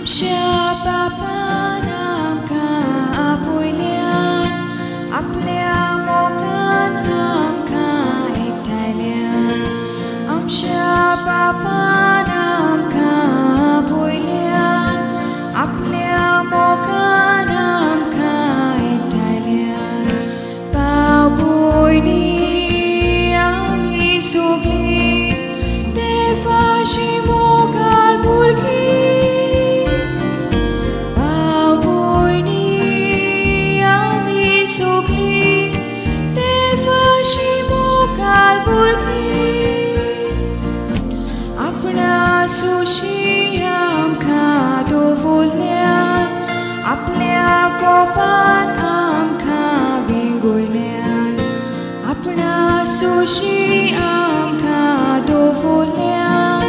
आमच्या बापान आमकां आपयल्यान आपल्या मोगान आमकां एकठांयल्यान आमच्या बापान आमकां आपयल्यान आपल्या मोगान आमकां एकठांयल्यान भाव भयणी आमी सगळीं देवाची मोगाळ भुरगीं आपणा सुशी आमकां दवरल्यान आपल्या गोपान आमकां विंगयल्यान आपणा सुशी आमकां दवरल्यान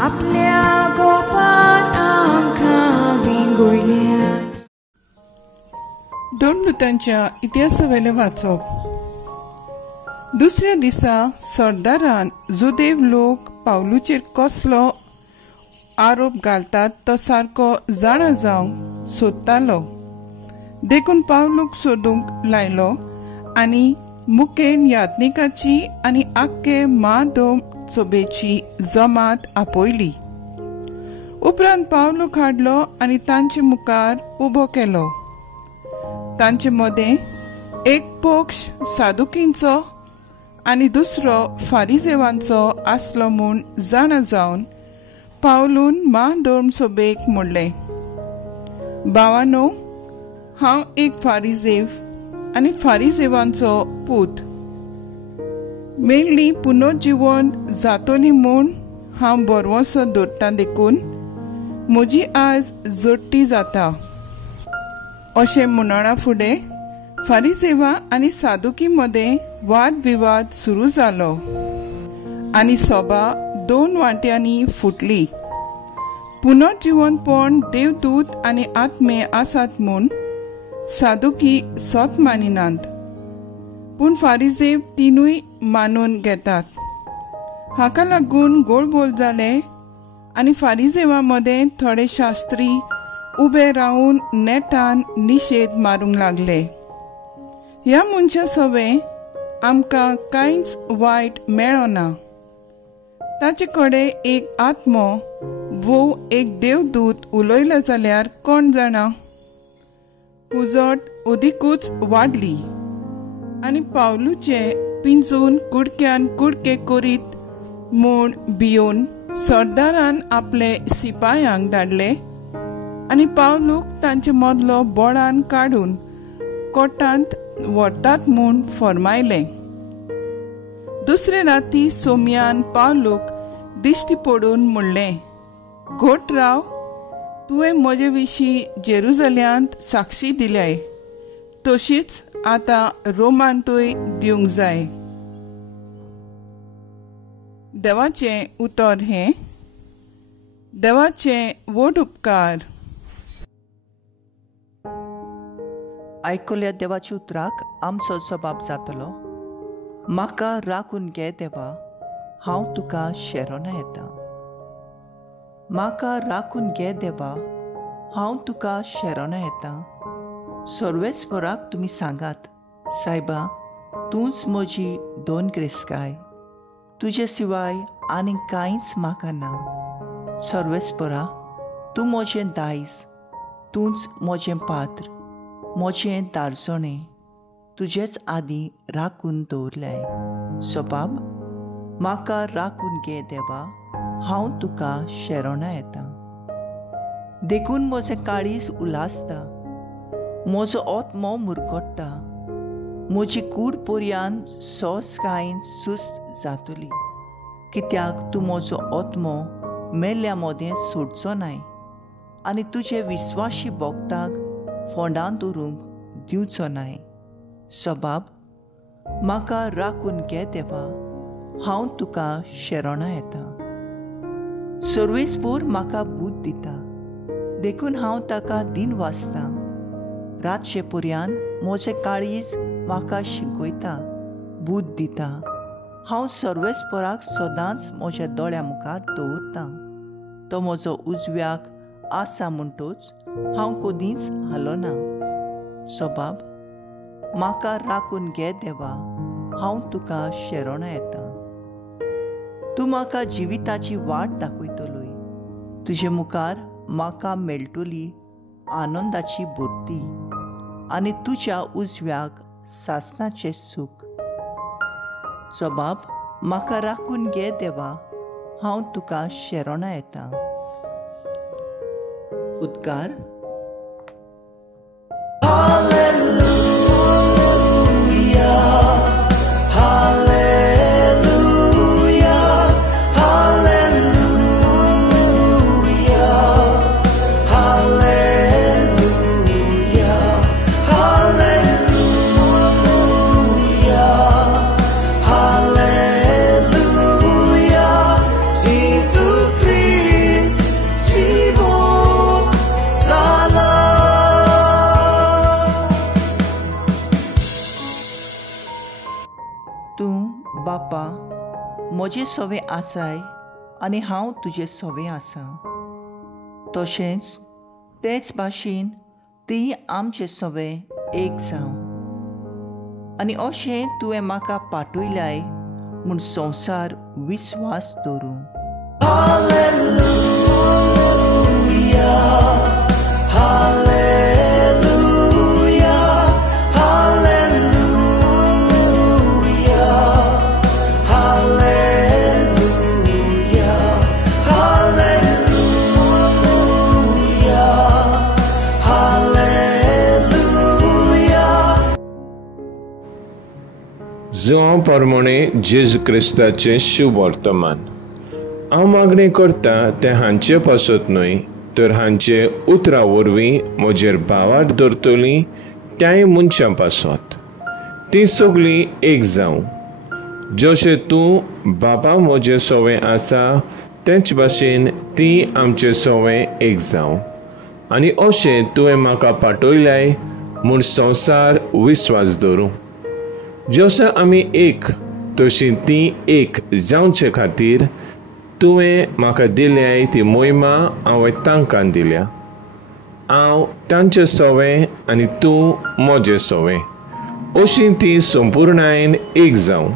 आपल्या गोपान आमकां विंगयल्यान. दोन दुतांच्या इतिहासावेले वाचप. दुसऱ्या दिसा सरदारान जुदेव लोक पावलूचेर कसलो आरोप घालतात तो सारको जाणा जावंक सोदतालो. देखून पावलूक सोदूंक लायलो आनी मुखेल यात्निकाची आनी आख्खे महादोम सभेची जमात आपयली. उपरांत पावलूक हाडलो आनी तांचे मुखार उबो केलो. तांचे मदें एक पक्ष सादुकींचो आनी दुसरो फारिजेवांचो आसलो म्हूण जाणा जावन पावलून महाधर्म सभेक म्हणलें, भावांनो, हांव एक फारिजेव आनी फारिजेवांचो पूत. मेल्लीं पुनर्जिवंत जातोली म्हूण हांव बरवसो धरतां. देखून म्हजी आज जोडटी जाता. अशें म्हणना फुडें फारिजेवा आनी सादुकी मदें वाद विवाद सुरू जालो आनी सभा दोन वांट्यांनी फुटली. पुनर्जिवंतपण देवदूत आनी आत्मे आसात म्हूण सादुकी सोत मानिनात, पूण फारिजेव तिनूय मानून घेतात. हाका लागून गोळबोल जाले आनी फारिजेवा मदें थोडे शास्त्री उबे रावन नेटान निशेध मारूंक लागले. ह्या मनशा सवे आमकां कांयच वायट मेळना. ताचे कडेन एक आत्मो वो एक देवदूत उलयलो जाल्यार कोण जाणा. उजट अदिकूच वाडली आनी पावलूचे पिंजून कुडक्यान कुडके करीत म्हूण भियोन सरदारान आपले सिपायांक धाडले आनी पावलूक तांचे मदलो बोडान काडून कोर्टांत व्हरतात म्हूण फर्मायलें. दुसरे राती सोमयान पावलूक दिश्टी पडून म्हणलें, घोट राव, तुवें म्हजे विशीं जेरुजल्यांत साक्षी दिल्याय, तशीच आतां रोमांतूय दिवंक जाय. देवाचें उतर हें. देवाचे व्हड उपकार. आयकल्या देवाच्या उतराक आमचो जबाब जातलो, म्हाका राखून घे देवा, हांव तुका शेरोना येता. म्हाका राखून घे देवा, हांव तुका शेरोना येता. सर्वेस्पराक तुमी सांगात, सायबा, तूंच म्हजी दोन क्रेस्काय, तुजे शिवाय आनीक कांयच म्हाका ना. सर्वेस्परा, तूं म्हजें दायज, तूंच म्हजें पात्र, म्हजें दारजणें तुजेच आदीं राखून दवरलें. सबाब, म्हाका राखून घे देवा, हांव तुका शेरोना येता. देखून म्हजें काळीज उलासता, म्हजो ओतमो मुरगोडटा, म्हजी कूड पर्यान सोंसकायेन सुस्त जातली, कित्याक तूं म्हजो ओतमो मेल्ल्या मदें सोडचो नाय आनी तुजे विस्वाशी भोगताक फोंडांत दवरूंक दिवचो नाय. सबाब, म्हाका राखून घे देवा, हांव तुका शेरोना येता. सर्वेस्पोर म्हाका बूद दिता, देखून हांव ताका दिन वाचतां. रातचे पर्यान म्हजें काळीज म्हाका शिंकयता, बूद दिता. हांव सर्वेस्पराक सदांच म्हज्या दोळ्या मुखार दवरतां. तो म्हजो उजव्याक आसा म्हणटूच हांव कदींच हालोना. सोबाब, म्हाका राखून घे देवा, हांव तुका शेरोना येता. तूं म्हाका जिविताची वाट दाखयतलोय. तुजे मुखार म्हाका मेळटली आनंदाची बुर्ती आनी तुज्या उजव्याक सासणाचें सूख. सोबाब, म्हाका राखून घे देवा, हांव तुका शेरोना येता. उद्गार. बापा, म्हजे सवे आसाय आनी हांव तुजे सवे आसा. तशेंच तेच भाशेन ती आमचे सवे एक जावं. आनी अशें तुवें म्हाका पाठयल्याय म्हूण संवसार विस्वास दवरूं. जुआं पोरमोणे जेजू क्रिस्ताचें शुभ वर्तमान. हांव मागणी करता तें हांचे पासत न्हय, तर हांचे उतरां वरवीं म्हजेर भावार्थ दवरतलीं त्याय मनशां पासत. तीं सगळीं एक जावं. जशें तूं बापा म्हजें सवें आसा तेच भाशेन तीं आमचे सवें एक जावं. आनी अशें तुवें म्हाका पाठयल्याय म्हूण संवसार विस्वास दवरूं. जशें आमी एक तशीं तीं एक जावचे खातीर तुवें म्हाका दिल्याय ती मोहिमा हांवें तांकां दिल्या. हांव तांचें सवें आनी तूं म्हजें सवें, अशीं तीं संपूर्णायेन एक जावं.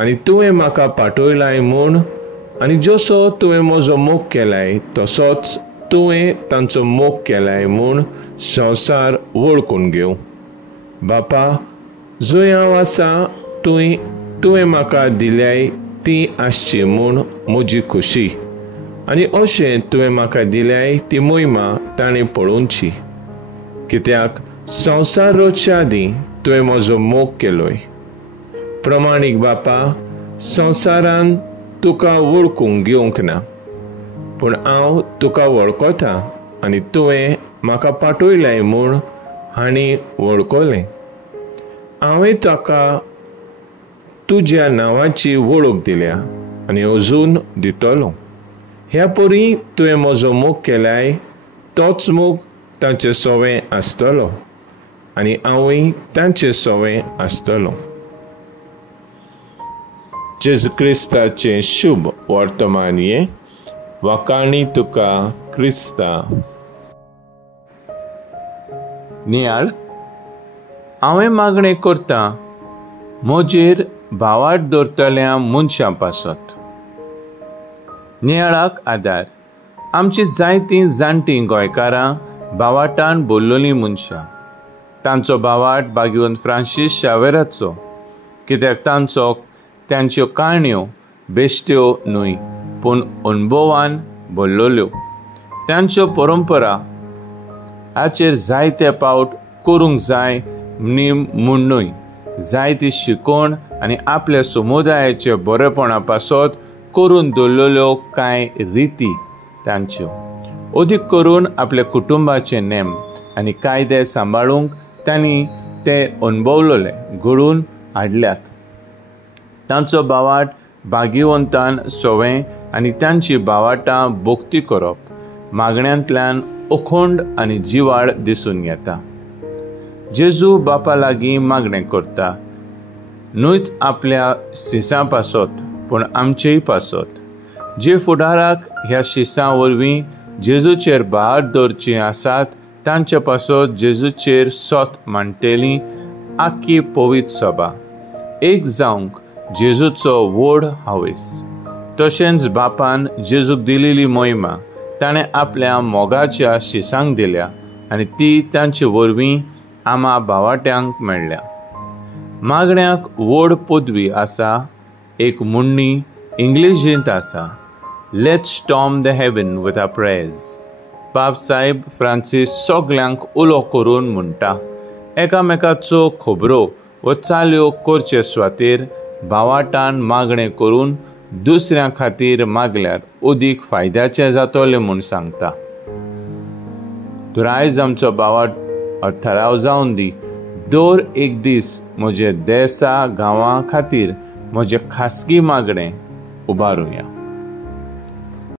आनी तुवें म्हाका पाठयलाय म्हूण आनी जसो तुवें म्हजो मोग केलाय तसोच तुवें तांचो मोग केलाय म्हूण संवसार वळखून घेवं. बापा, जंय हांव आसा तुवें म्हाका दिल्याय ती आसची म्हूण म्हजी खुशी. आनी अशें तुवें म्हाका दिल्याय ती मोहिमा ताणें पळोवची. कित्याक संवसार रचच्या आदीं तुवें म्हजो मोग केलोय. प्रमाणीक बापा, संवसारान तुका वळखूंक घेवंक ना, पूण हांव तुका वळखता आनी तुवें म्हाका पाठयल्याय म्हूण हांणी वळखलें. हांवें ताका तुज्या नांवाची वळख दिल्या आनी अजून दितलो. ह्या परी तुवें म्हजो मोग केल्याय तोच मोग तांचे सवें आसतलो आनी हांवूय तांचे सवें आसतलो. जेजू क्रिस्ताचें शुभ वर्तमान हें. वाकाणी तुका क्रिस्ता. नियाळ. हांवें मागणें करतां म्हजेर भावार्थ दवरतल्या मनशां पासत. नियाळाक आदार. आमची जायतीं जाणटीं गोंयकारां भावार्थान बोल्लोलीं मनशां. तांचो भावार्थ भाग्यवंत फ्रांसीस शावेराचो, कित्याक तांच्यो काणयो बेश्ट्यो न्हय पूण अणभवान बोल्लोल्यो. तांच्यो परंपरा हाचेर जायते पावट करूंक जाय म्हूण न्हय, जाय ती शिकवण आनी आपल्या समुदायाचे बरेपणा पासत करून दवरलेल्यो कांय रिती तांच्यो. अदीक करून आपल्या कुटुंबाचे नेम आनी कायदे सांबाळूंक तांणी ते अणभवलेले घडून हाडल्यात. तांचो भावार्थ भाग्यवंतान सवें आनी तांची भावार्थां भोगती करप मागण्यांतल्यान अखंड आनी जिवाळ दिसून येता. जेजू बापा लागीं मागणें करता, न्हूच आपल्या शिसां पासत पूण आमचेय पासत. जे फुडाराक ह्या शिसां वरवीं जेजूचेर भार दवरचीं आसात तांचे पासत जेजूचेर सोत मांडटेली आख्खी पवित्र सभा एक जावंक जेजूचो व्हड हावेस. तशेंच बापान जेजूक दिलेली मोहिमा ताणें आपल्या मोगाच्या शिसांक दिल्या आनी ती तांचे वरवीं आमा भावाट्यांक मेळ्ळ्या. मागण्यांक व्हड पदवी आसा. एक म्हणणी इंग्लिशींत आसा, let's storm the heaven with our praise. पाप साहेब फ्रांसीस सगल्यांक उलो करून म्हणटा, एकामेकाचो खबरो व चाल्यो करचे सुवातेर भावाटान मागणें करून दुसऱ्यां खातीर मागल्यार अदीक फायद्याचें जातलें म्हूण सांगता. तर आयज आमचो भावाट थाराव जावन दी. दर एक दीस म्हजे देसा गांवां खातीर म्हजें खासगी मागणें उबारुया.